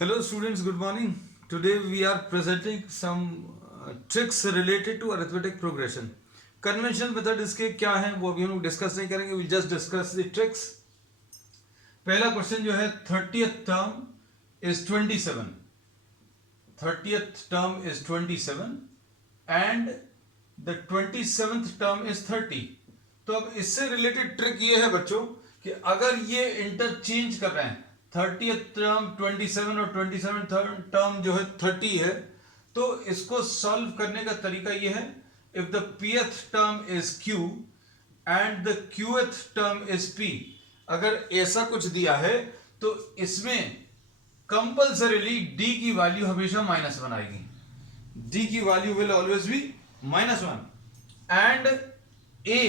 Hello students, good morning. Today we are presenting some tricks related to arithmetic progression. Conventional method इसके क्या हैं वो अभी हम लोग डिस्कस नहीं करेंगे. We'll just discuss the tricks. पहला क्वेश्चन जो है 30th term is 27. 30th term is 27 and the 27th term is 30. तो अब इससे रिलेटेड ट्रिक ये है बच्चों कि अगर ये इंटरचेंज कर रहे हैं 30th टर्म 27 और 27 टर्म जो है 30 है, तो इसको सॉल्व करने का तरीका ये है. If the pth term is q and the qth term is p, अगर ऐसा कुछ दिया है तो इसमें कंपल्सरीली d की वैल्यू हमेशा -1 आएगी. d की value will always be -1 and a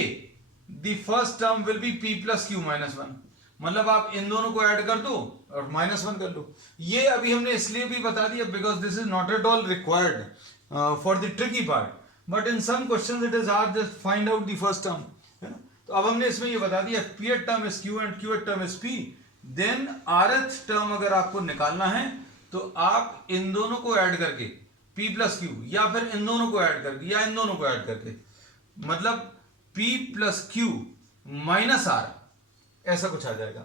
the first term will B p plus q -1. मतलब आप इन दोनों को ऐड कर दो और -1 कर लो. ये अभी हमने इसलिए भी बता दिया because this is not at all required for the tricky part, but in some questions it is hard just find out the first term, है ना. तो अब हमने इसमें ये बता दिया pth term is q and qth term is p. Then rth term अगर आपको निकालना है तो आप इन दोनों को ऐड करके p प्लस q, या फिर इन दोनों को ऐड करके या इन दोनों को ऐड करके, मतलब p plus q minus r, ऐसा कुछ आ जाएगा.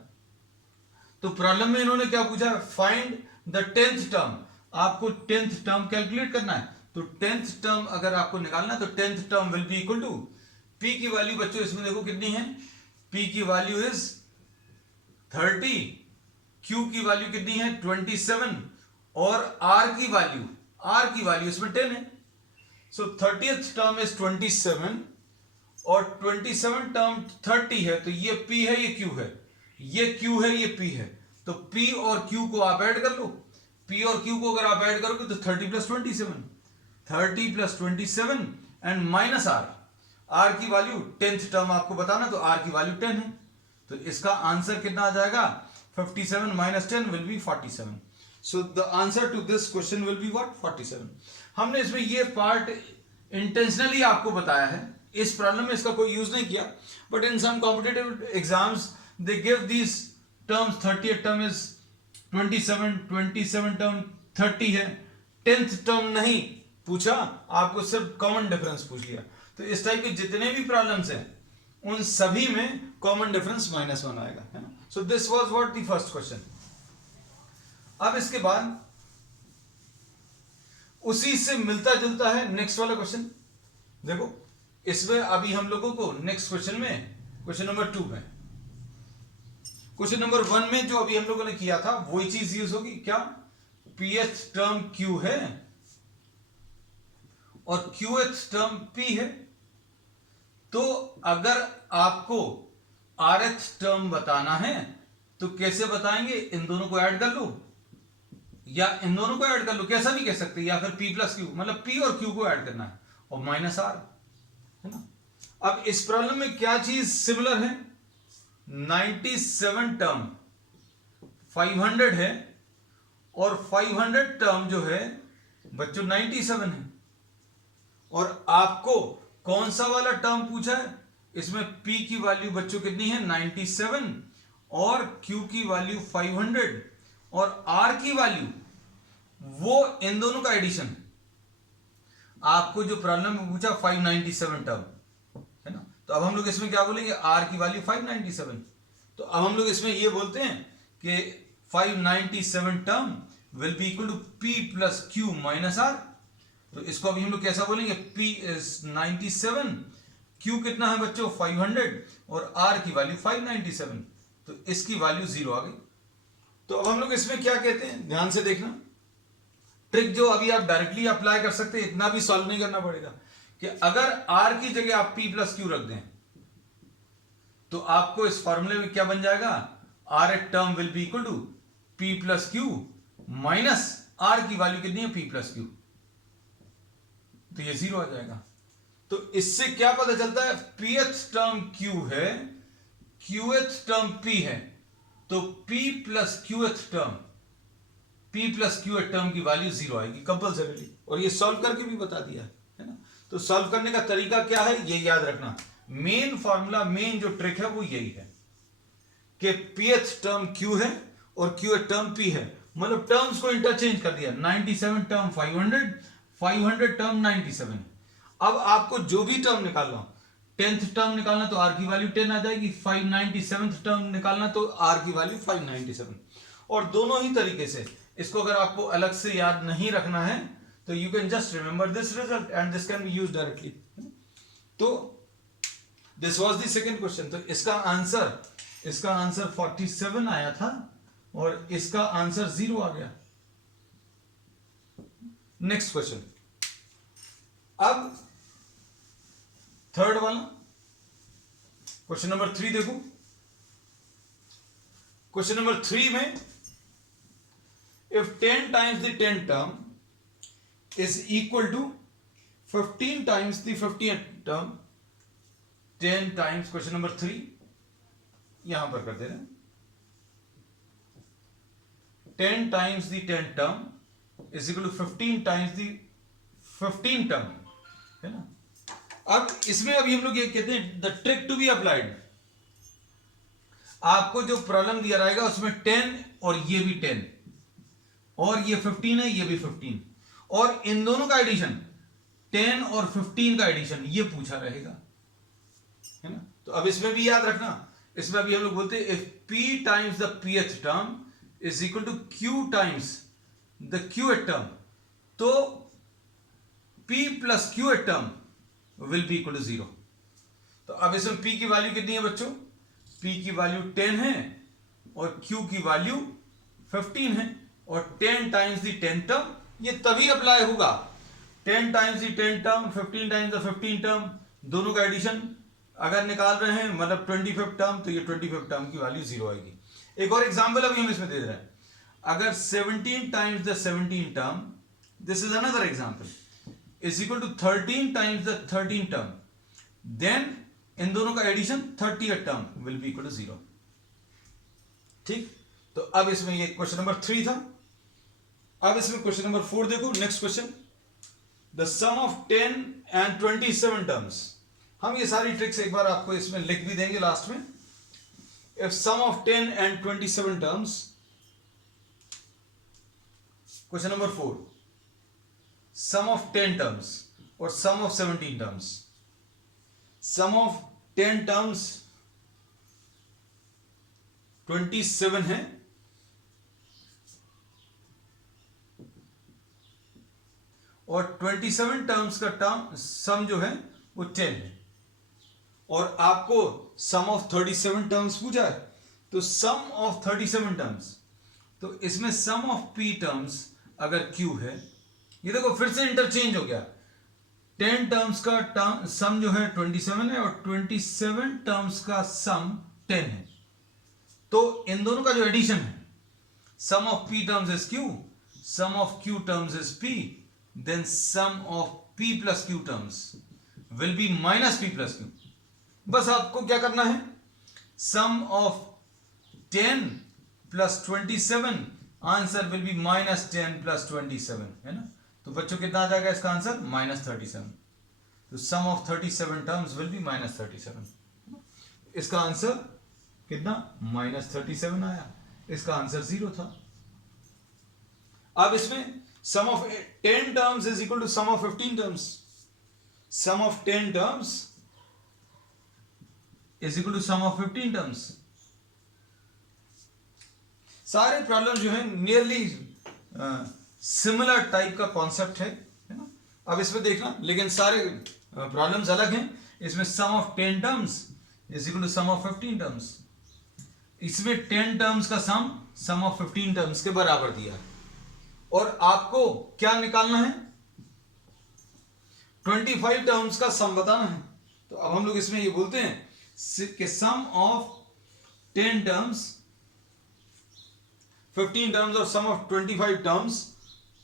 तो प्रॉब्लम में इन्होंने क्या पूछा, फाइंड द 10th टर्म. आपको 10th टर्म कैलकुलेट करना है. तो 10th टर्म अगर आपको निकालना है तो 10th term will be equal to p की वैल्यू बच्चों इसमें देखो कितनी है, p की वैल्यू इज 30, q की वैल्यू कितनी है 27 और r की वैल्यू इसमें 10 है. सो 30th टर्म इज 27 और 27 टर्म 30 है, तो ये p है ये q है, ये q है ये p है. तो p और q को आप ऐड कर लो. p और q को अगर आप ऐड करोगे तो 30 प्लस 27 एंड माइनस r की वैल्यू 10th टर्म आपको बताना, तो r की वैल्यू 10 है. तो इसका आंसर कितना आ जाएगा, 57 minus 10 will be 47. So the answer to this question will be what, 47. हमने इसमें ये पार्ट इंटेंशनली आपको बताया है, इस प्रॉब्लम में इसका कोई यूज नहीं किया, but in some competitive exams they give these terms. 30th term is 27 term 30 है, 10th टर्म नहीं पूछा, आपको सिर्फ कॉमन डिफरेंस पूछ लिया. तो इस टाइप के जितने भी प्रॉब्लम्स हैं उन सभी में कॉमन डिफरेंस -1 आएगा, है ना. So this was what the first question. अब इसके बाद उसी से मिलता जुलता है नेक्स्ट वाला क्वेश्चन. देखो इसमें अभी हम लोगों को नेक्स्ट क्वेश्चन में, क्वेश्चन नंबर 2 में, क्वेश्चन नंबर 1 में जो अभी हम लोगों ने किया था वही चीज यूज होगी. क्या, pth टर्म q है और qth टर्म p है. तो अगर आपको rth टर्म बताना है तो कैसे बताएंगे, इन दोनों को ऐड कर लो या इन दोनों को ऐड कर लो, कैसा भी कह सकते हैं, या फिर p प्लस q, मतलब p और q को ऐड करना है और माइनस r, है ना. अब इस प्रॉब्लम में क्या चीज सिमिलर है, 97 टर्म 500 है और 500 टर्म जो है बच्चों 97 है, और आपको कौन सा वाला टर्म पूछा है, इसमें p की वैल्यू बच्चों कितनी है 97 और q की वैल्यू 500 और r की वैल्यू वो इन दोनों का एडिशन है. आपको जो प्रॉब्लम में पूछा 597 टर्म, है ना. तो अब हम लोग इसमें क्या बोलेंगे, r की वैल्यू 597. तो अब हम लोग इसमें ये बोलते हैं कि 597 term will be equal to p plus q minus r. तो इसको अभी हम लोग कैसा बोलेंगे, p इज 97, q कितना है बच्चों 500 और r की वैल्यू 597. तो इसकी वैल्यू 0 आ गई. तो अब हम लोग इसमें क्या कहते हैं, ध्यान से देखना. ट्रिक जो अभी आप डायरेक्टली अप्लाई कर सकते हैं, इतना भी सॉल्व नहीं करना पड़ेगा, कि अगर r की जगह आप p प्लस q रख दें तो आपको इस फॉर्मूले में क्या बन जाएगा, r term will be equal to p plus q minus r की वैल्यू कितनी है p प्लस q, तो ये 0 आ जाएगा. तो इससे क्या पता चलता है, pth टर्म q है, qth टर्म p है, तो p प्लस qth टर्म की वैल्यू 0 आएगी कंपल्सरीली. और ये सॉल्व करके भी बता दिया है ना. तो सॉल्व करने का तरीका क्या है ये याद रखना. मेन फॉर्मूला, मेन जो ट्रिक है वो यही है कि pth टर्म q है और qth टर्म p है, मतलब टर्म्स को इंटरचेंज कर दिया, 97 टर्म 500, 500 टर्म 97। अब आपको जो भी टर्म निकालना, 10th टर्म निकालना तो आर की वैल्यू 10 आ जाएगी, 597th टर्म निकालना तो आर की वैल्यू 597। और दोनों ही तरीके से, इसको अगर आपको अलग से याद नहीं रखना है तो you can just remember this result and this can be use directly. तो this was the second question. तो इसका आंसर 47 आया था और इसका आंसर 0 आ गया। नेक्स्ट क्वेश्चन, अब थर्ड वाला क्वेश्चन नंबर 3 देखो। क्वेश्चन नंबर 3 में if 10 times the 10th term is equal to 15 times the 15th term, 10 times, question number 3 यहां पर कर दे रहे हैं, 10 times the 10th term is equal to 15 times the 15th term, है ना। अब इसमें अभी हम लोग ये कहते हैं the trick to be applied. आपको जो प्रॉब्लम दिया रहेगा उसमें 10 और ये भी 10 और ये 15 है, ये भी 15, और इन दोनों का एडिशन 10 और 15 का एडिशन ये पूछा रहेगा, है ना। तो अब इसमें भी याद रखना, इसमें अभी हम लोग बोलते हैं if p times the pth term is equal to q times the qth term, तो p plus qth term will be equal to 0। तो अब इसमें p की वैल्यू कितनी है बच्चों? p की वैल्यू 10 है और q की वैल्यू 15 है, और 10 टाइम्स द 10 टर्म ये तभी अप्लाई होगा, 10 times the 10 term 15 times the 15 term, दोनों का एडिशन अगर निकाल रहे हैं मतलब 25th टर्म, तो ये 25th टर्म की वैल्यू 0 आएगी। एक और एग्जांपल अभी हम इसमें दे रहे हैं, अगर 17 times the 17 term, this is another example, is equal to 13 times the 13 term, then इन दोनों का addition 30th term will be equal to 0। ठीक, तो अब इसमें ये क्वेश्चन नंबर 3 था। अब इसमें क्वेश्चन नंबर 4 देखो। Next question, the sum of 10 and 27 terms. हम ये सारी ट्रिक्स एक बार आपको इसमें लिख भी देंगे लास्ट में। If sum of 10 and 27 terms, question number 4, sum of 10 terms और sum of 17 terms. Sum of 10 terms 27 है और 27 टर्म्स का टर्म सम जो है वो 10 है, और आपको सम ऑफ 37 टर्म्स पूछा है, तो सम ऑफ 37 टर्म्स, तो इसमें सम ऑफ p टर्म्स अगर q है, ये देखो फिर से इंटरचेंज हो गया, 10 टर्म्स का टर्म सम जो है 27 है और 27 टर्म्स का सम 10 है, तो इन दोनों का जो एडिशन है, sum of p terms is q, sum of q terms is p, then sum of p plus q terms will be minus p plus q। बस आपको क्या करना है, sum of 10 plus 27, answer will be minus 10 plus 27, है ना। तो बच्चों कितना आ जाएगा इसका आंसर? minus 37। तो sum of 37 terms will be minus 37। इसका आंसर कितना? minus 37 आया, इसका आंसर 0 था। अब इसमें sum of 10 terms is equal to sum of 15 terms, sum of 10 terms is equal to sum of 15 terms। सारे प्रॉब्लम जो है नियरली सिमिलर टाइप का कॉन्सेप्ट है ना। अब इसमें देखना, लेकिन सारे प्रॉब्लम्स अलग हैं। इसमें sum of 10 terms is equal to sum of 15 terms, इसमें 10 टर्म्स का सम ऑफ 15 टर्म्स के बराबर दिया है, और आपको क्या निकालना है? 25 टर्म्स का सम बताना है। तो अब हम लोग इसमें ये बोलते हैं कि सम ऑफ 10 टर्म्स 15 टर्म्स और sum of 25 terms,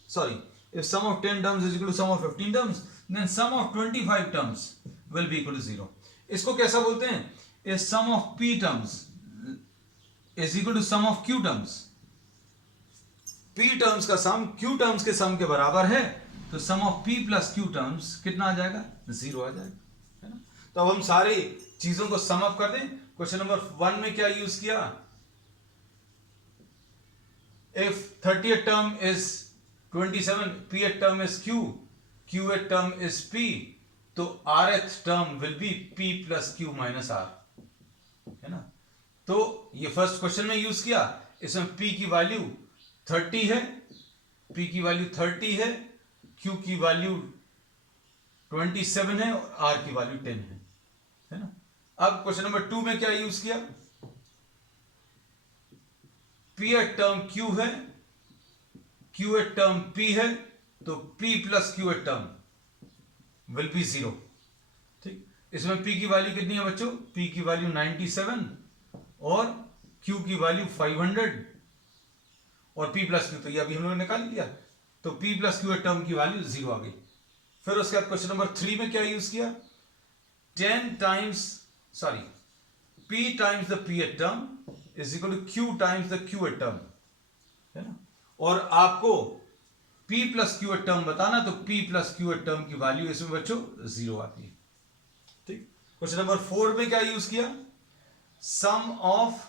sorry, if sum of 10 terms is equal to sum of 15 terms, then sum of 25 terms will be equal to 0। इसको कैसा बोलते हैं? If sum of p terms is equal to sum of q terms, p terms का sum q terms के सम के बराबर है, तो sum of p plus q terms कितना आ जाएगा? 0 आ जाएगा, है ना। तो अब हम सारी चीजों को सम अप कर दें। क्वेश्चन नंबर 1 में क्या यूज किया? if 30th term is 27, pth term is q, qth term is p, तो rth term will be p plus q minus r, है ना। तो ये फर्स्ट क्वेश्चन में यूज किया, इसमें p की वैल्यू 30 है, p की वैल्यू 30 है, q की वैल्यू 27 है और r की वैल्यू 10 है ना। अब क्वेश्चन नंबर 2 में क्या यूज किया, pth टर्म q है, qth टर्म p है, तो p plus qth term will B 0। ठीक, इसमें p की वैल्यू कितनी है बच्चों, p की वैल्यू 97 और q की वैल्यू 500 और p प्लस q, तो ये अभी हम लोगों ने निकाल लिया, तो p प्लस q टर्म की वैल्यू 0 आ गई। फिर उसके बाद क्वेश्चन नंबर 3 में क्या यूज किया, 10 times p times the pth term is equal to q times the qth term, है ना। और आपको p प्लस qth टर्म बताना, तो p प्लस qth टर्म की वैल्यू इसमें बच्चों 0 आती है। ठीक, क्वेश्चन नंबर 4 में क्या यूज किया, सम of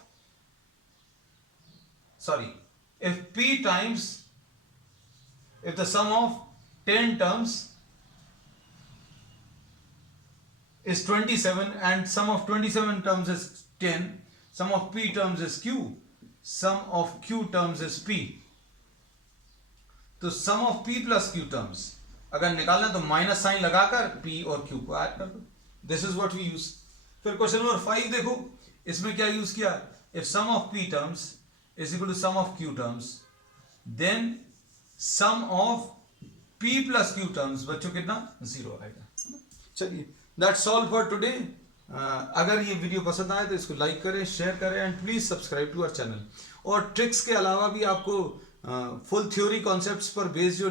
if p times, if the sum of 10 terms is 27 and sum of 27 terms is 10, sum of p terms is q, sum of q terms is p, तो sum of p plus q terms अगर निकालना तो minus sign लगाकर p और q को add कर दो, this is what we use. फिर क्वेश्चन नंबर 5 देखो, इसमें क्या यूज किया, if sum of p terms is equal to sum of q terms, then sum of p plus q terms बच्चों कितना 0 आएगा। चलिए, that's all for today। अगर ये वीडियो पसंद आए तो इसको लाइक करें, शेयर करें and please subscribe to our channel. और ट्रिक्स के अलावा भी आपको फुल थ्योरी कॉन्सेप्ट्स पर बेस्ड जो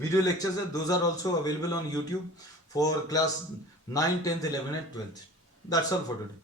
वीडियो लेक्चर्स है, those are also available on YouTube for class 9, 10th, 11th and 12th। That's all for today.